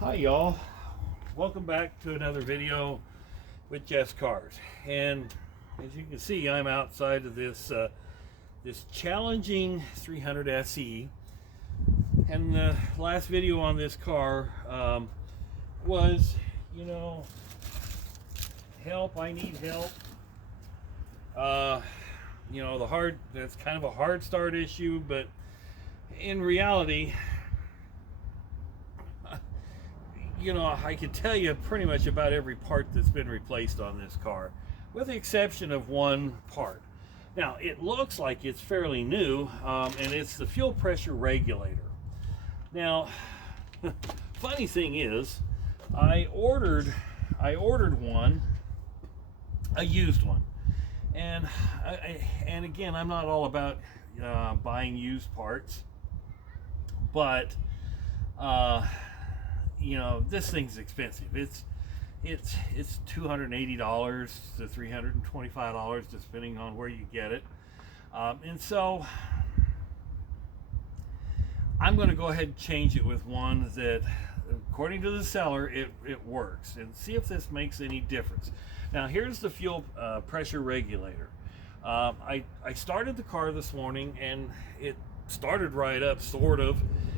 Hi y'all, welcome back to another video with Jeff's Cars. And as you can see, I'm outside of this challenging 300 SE. And the last video on this car was, help, I need help. That's kind of a hard start issue, but in reality, I can tell you pretty much about every part that's been replaced on this car, with the exception of one part. Now, it looks like it's fairly new, and it's the fuel pressure regulator. Now, funny thing is, I ordered one, a used one, and again, I'm not all about buying used parts, but this thing's expensive. It's $280 to $325, depending on where you get it. And so I'm going to go ahead and change it with one that, according to the seller, it works, and see if this makes any difference. Now, here's the fuel pressure regulator. I started the car this morning, and it started right up, sort of.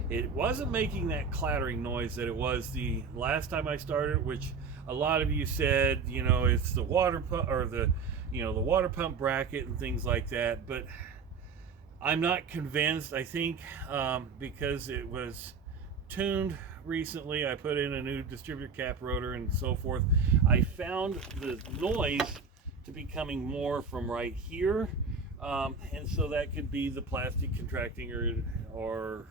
It wasn't making that clattering noise that it was the last time I started, which a lot of you said, it's the water pump, or the water pump bracket and things like that. But I'm not convinced. I think because it was tuned recently, I put in a new distributor cap rotor and so forth. I found the noise to be coming more from right here, and so that could be the plastic contracting or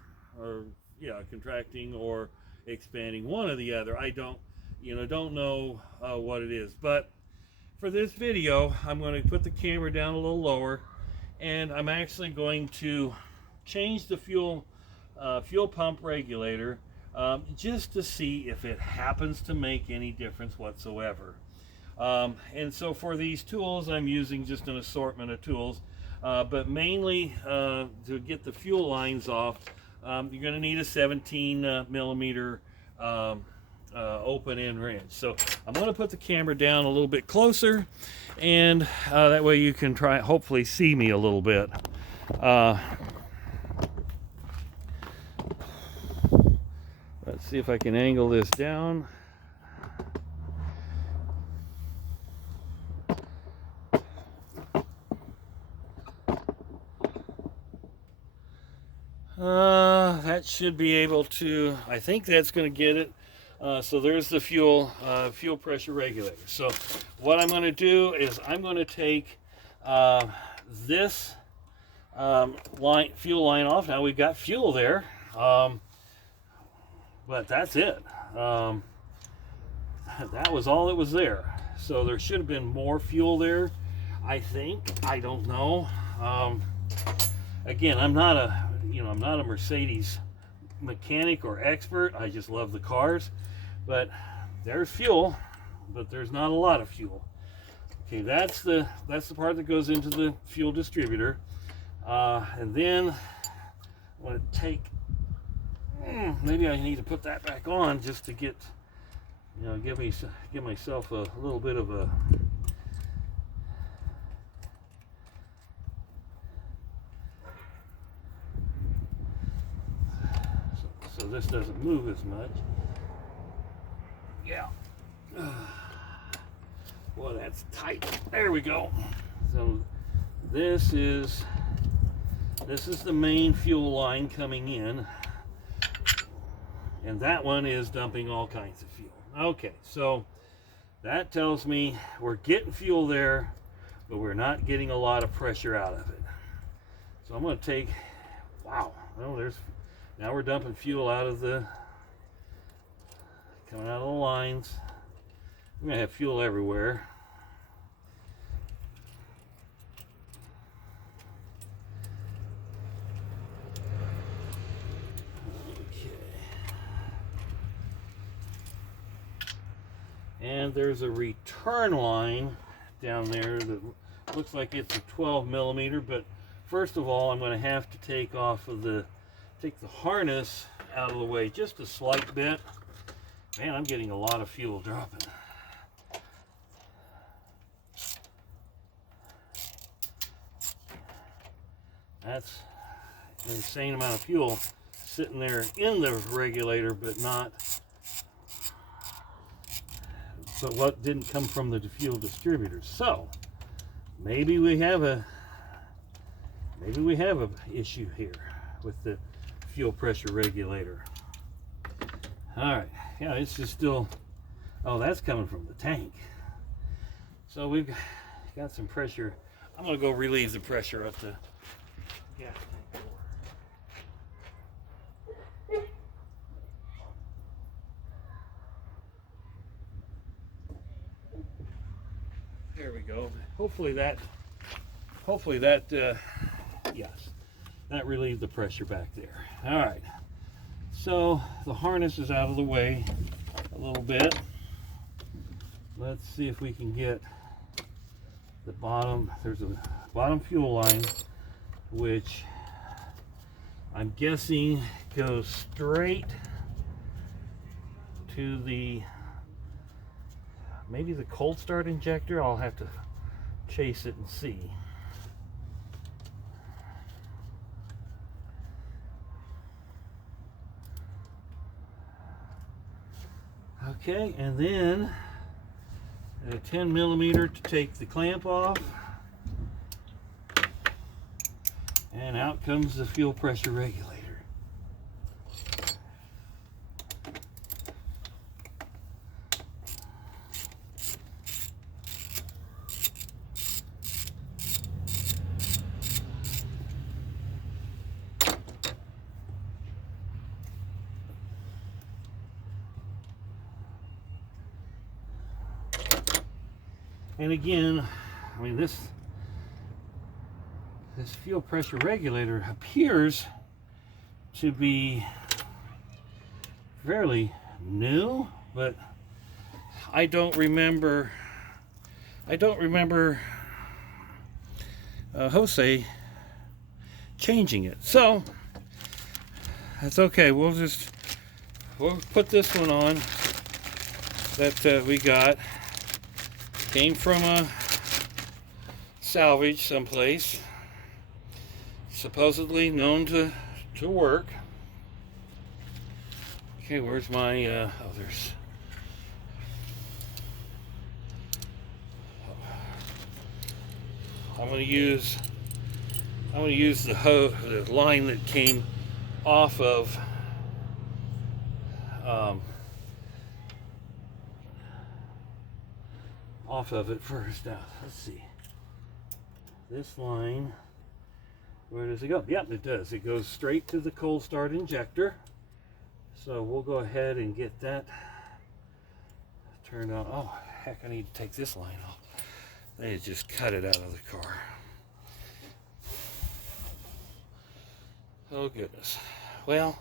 contracting or expanding, one or the other. I don't know what it is. But for this video, I'm going to put the camera down a little lower, and I'm actually going to change the fuel pump regulator just to see if it happens to make any difference whatsoever. And so for these tools, I'm using just an assortment of tools, but mainly to get the fuel lines off, you're going to need a 17 millimeter open end wrench. So I'm going to put the camera down a little bit closer, and that way you can hopefully see me a little bit. Let's see if I can angle this down. That should be able to, I think that's going to get it. So there's the fuel pressure regulator. So what I'm going to do is I'm going to take this fuel line off. Now we've got fuel there, but that's it. That was all that was there. So there should have been more fuel there, I think. I don't know. Again, I'm not a Mercedes mechanic or expert. I just love the cars. But there's fuel, but there's not a lot of fuel. Okay, that's the part that goes into the fuel distributor. And then I'm going to take, maybe I need to put that back on just to get, give myself a little bit of a, so this doesn't move as much. Yeah. Well, that's tight. There we go. So this is the main fuel line coming in, and that one is dumping all kinds of fuel. Okay, so that tells me we're getting fuel there, but we're not getting a lot of pressure out of it. So I'm going to take, wow, well, now we're dumping fuel coming out of the lines. We're going to have fuel everywhere. Okay. And there's a return line down there that looks like it's a 12 millimeter, but first of all, I'm going to have to take the harness out of the way just a slight bit. Man, I'm getting a lot of fuel dropping. That's an insane amount of fuel sitting there in the regulator, but what didn't come from the fuel distributor. So maybe we have a issue here with the fuel pressure regulator. All right, yeah, it's just still, oh, that's coming from the tank. So we've got some pressure. I'm gonna go relieve the pressure at the gas tank door. There we go. Hopefully that, yes, that relieved the pressure back there. All right. So the harness is out of the way a little bit. Let's see if we can get the bottom. There's a bottom fuel line, which I'm guessing goes straight to the, maybe the cold start injector. I'll have to chase it and see. Okay, and then a 10 millimeter to take the clamp off, and out comes the fuel pressure regulator. And again, I mean, this fuel pressure regulator appears to be fairly new, but I don't remember Jose changing it. So that's okay. We'll put this one on that we got. Came from a salvage someplace, supposedly known to work. Okay, where's my others? I'm going to use the line that came off of it first. Now, let's see. This line, where does it go? Yep, it does. It goes straight to the cold start injector. So we'll go ahead and get that turned on. Oh, heck, I need to take this line off. They just cut it out of the car. Oh, goodness. Well,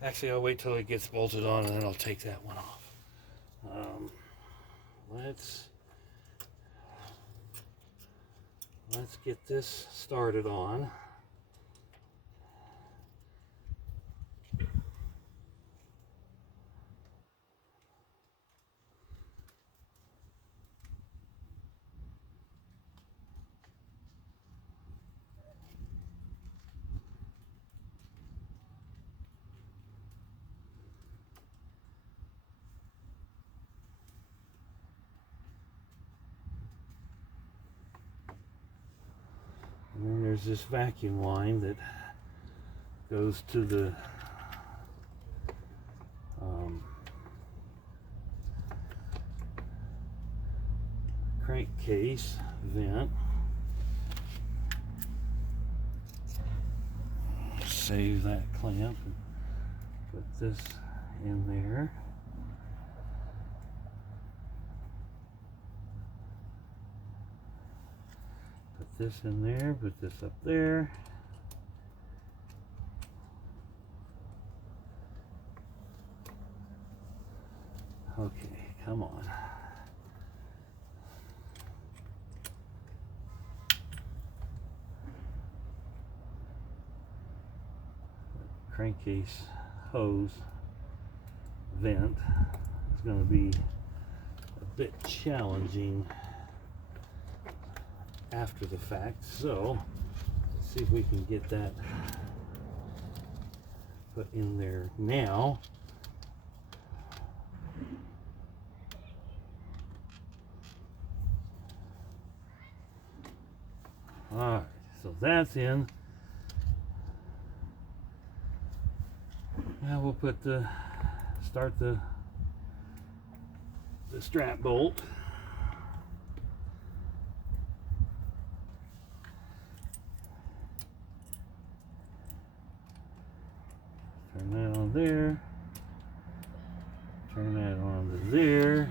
actually, I'll wait till it gets bolted on and then I'll take that one off. Let's get this started on. And then there's this vacuum line that goes to the crankcase vent. Save that clamp and put this in there. Put this in there, put this up there. Okay, come on. Crankcase hose vent going to be a bit challenging after the fact. So let's see if we can get that put in there now. Alright, so that's in. Now we'll put start the strap bolt. Turn that on there. Turn that on to there.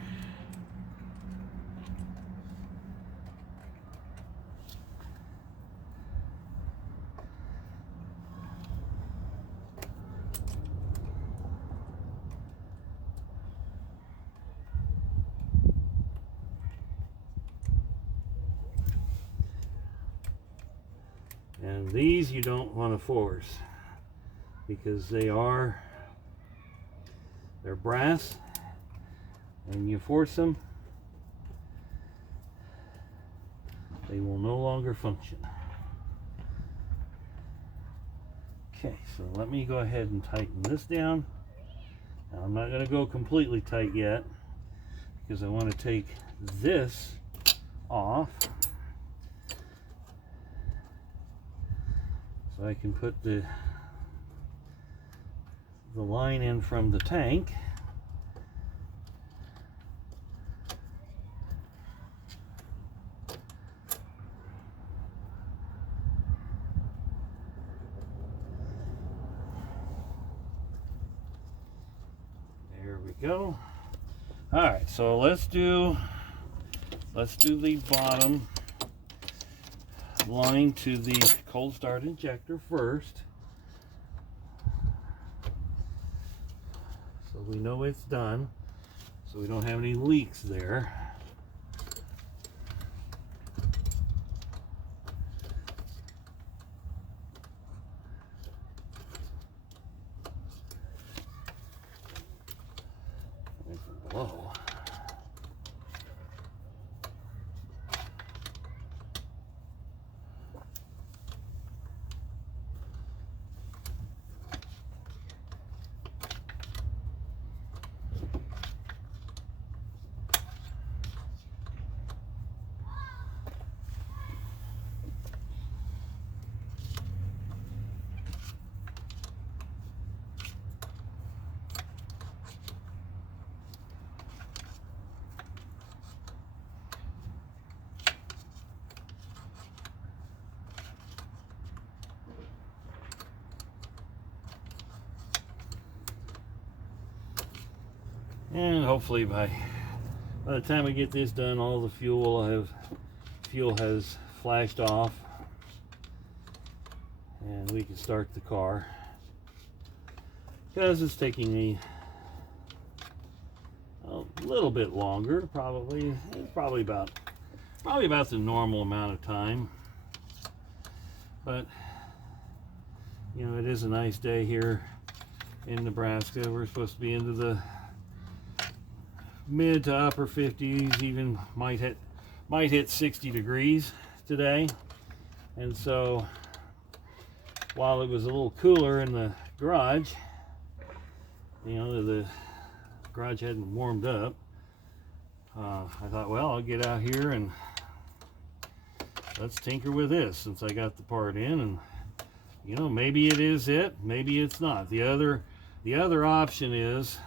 And these you don't want to force because they're brass, and you force them, they will no longer function. Okay, so let me go ahead and tighten this down. Now, I'm not going to go completely tight yet because I want to take this off so I can put the line in from the tank. There we go. All right, so let's do the bottom line to the cold start injector first, so we know it's done, so we don't have any leaks there. Whoa. And hopefully by the time we get this done, all the fuel has flashed off, and we can start the car. Because it's taking me a little bit longer, probably about the normal amount of time. But you know, it is a nice day here in Nebraska. We're supposed to be into the mid to upper 50s, even might hit 60 degrees today. And so while it was a little cooler in the garage, you know, the garage hadn't warmed up, I thought, well, I'll get out here and let's tinker with this since I got the part in. And you know, maybe it is it, maybe it's not. The other option is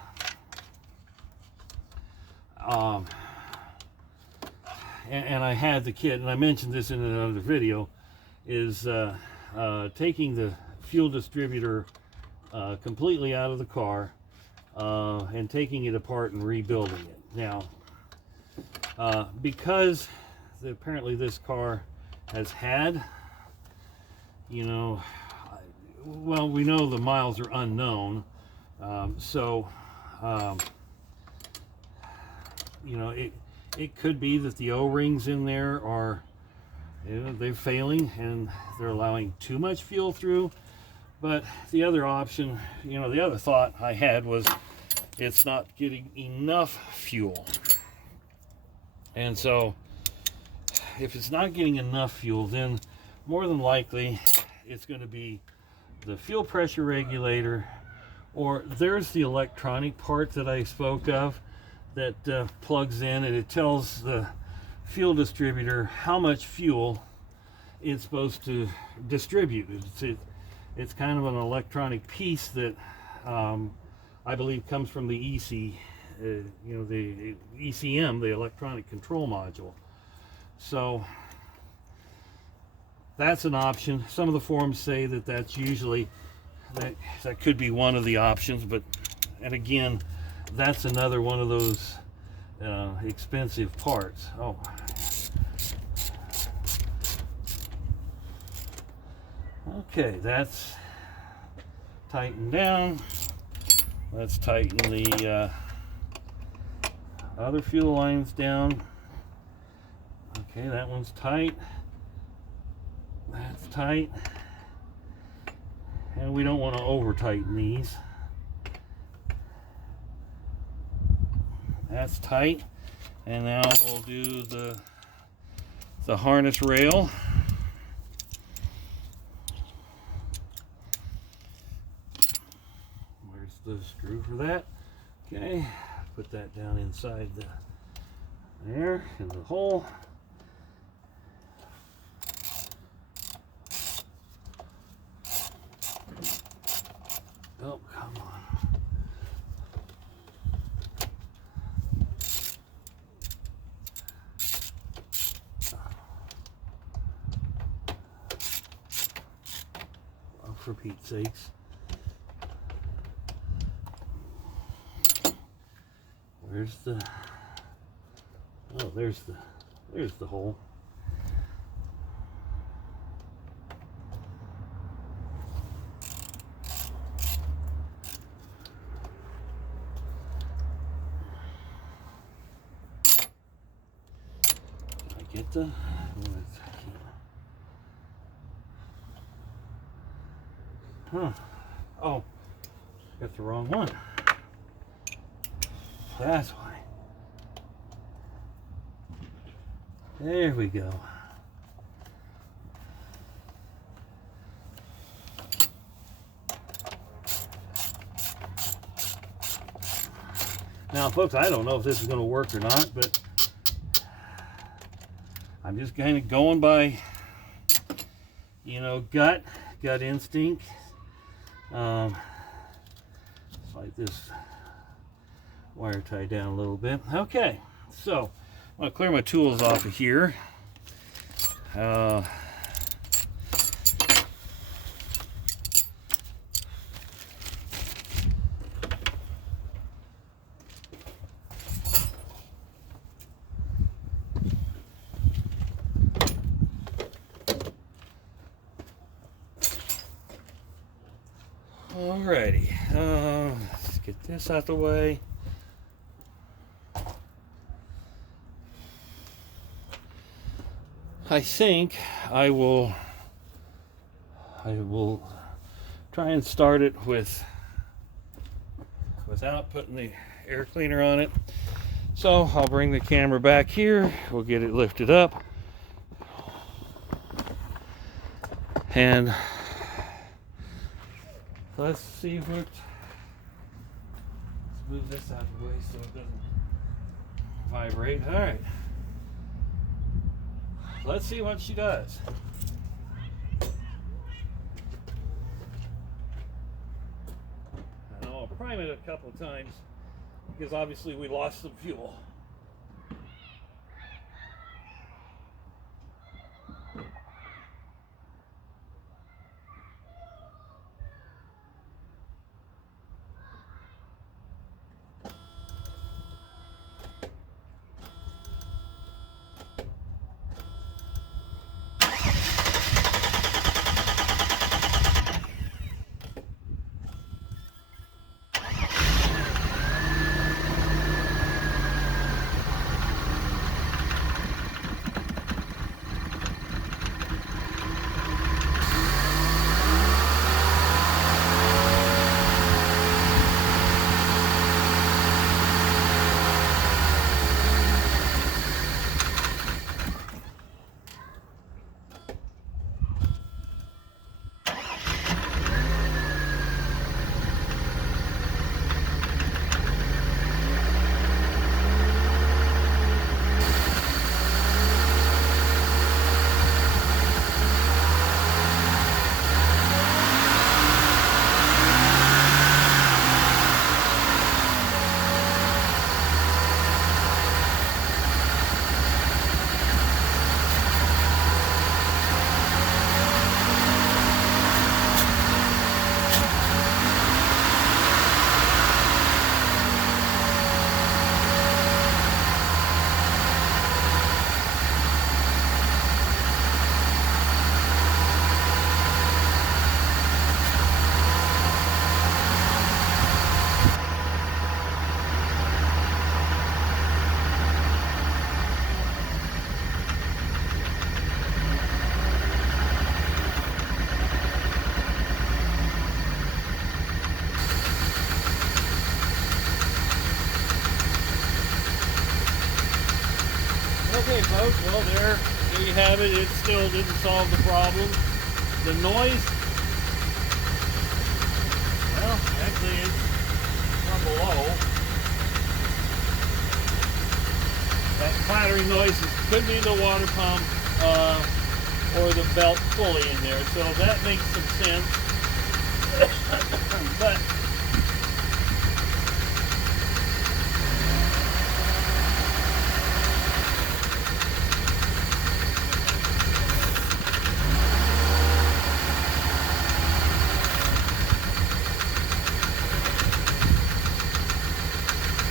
and I had the kit, and I mentioned this in another video, is taking the fuel distributor completely out of the car and taking it apart and rebuilding it. Now, because apparently this car has had, you know, well, we know the miles are unknown, you know, it could be that the O-rings in there are, you know, they're failing and they're allowing too much fuel through. But the other option, you know, the other thought I had was it's not getting enough fuel. And so if it's not getting enough fuel, then more than likely it's going to be the fuel pressure regulator, or there's the electronic part that I spoke of that plugs in, and it tells the fuel distributor how much fuel it's supposed to distribute. It's kind of an electronic piece that I believe comes from the the ECM, the electronic control module. So that's an option. Some of the forums say that that's usually, that could be one of the options, but, and again, that's another one of those expensive parts. Oh. Okay, that's tightened down. Let's tighten the other fuel lines down. Okay, that one's tight. That's tight. And we don't want to over tighten these. That's tight. And now we'll do the harness rail. Where's the screw for that? Okay, put that down inside there in the hole. Oh, come on. Oh, for Pete's sakes. Where's the... Oh, there's the hole. Get the, oh, got the wrong one. That's why. There we go. Now, folks, I don't know if this is going to work or not, but I'm just kind of going by, you know, gut instinct. Just like this wire tied down a little bit. Okay, so I'm going to clear my tools off of here. Alrighty, let's get this out the way. I think I will try and start it without putting the air cleaner on it. So I'll bring the camera back here, we'll get it lifted up, and let's see what, let's move this out of the way so it doesn't vibrate. All right, let's see what she does. And I'll prime it a couple of times because obviously we lost some fuel. Okay, folks, well, there you have it. It still didn't solve the problem. The noise, well, actually, it's from below. That clattering noise could be the water pump or the belt pulley in there, so that makes some sense. But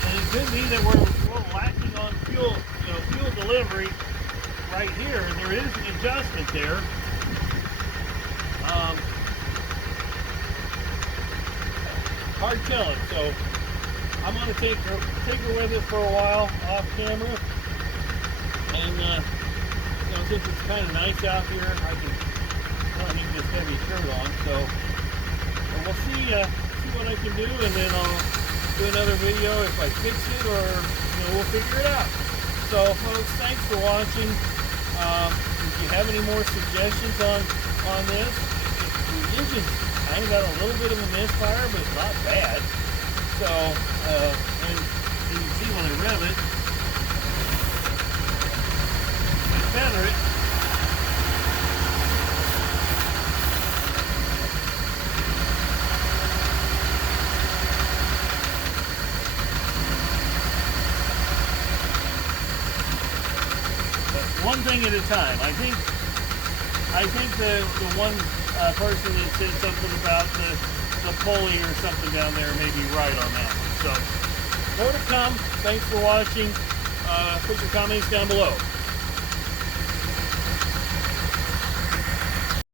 it could be that we're lacking on fuel, fuel delivery right here. There is an adjustment there. Hard telling. So I'm going to take her with it for a while off camera, and since it's kind of nice out here, I don't need this heavy shirt on. So we'll see what I can do, and then I'll do another video if I fix it, or we'll figure it out. So folks, thanks for watching. If you have any more suggestions on this, the engine kind of got a little bit of a misfire, but not bad. So and you can see when I rev it, I feather it. One thing at a time. I think the one person that said something about the pulley or something down there may be right on that one. So more to come. Thanks for watching. Put your comments down below.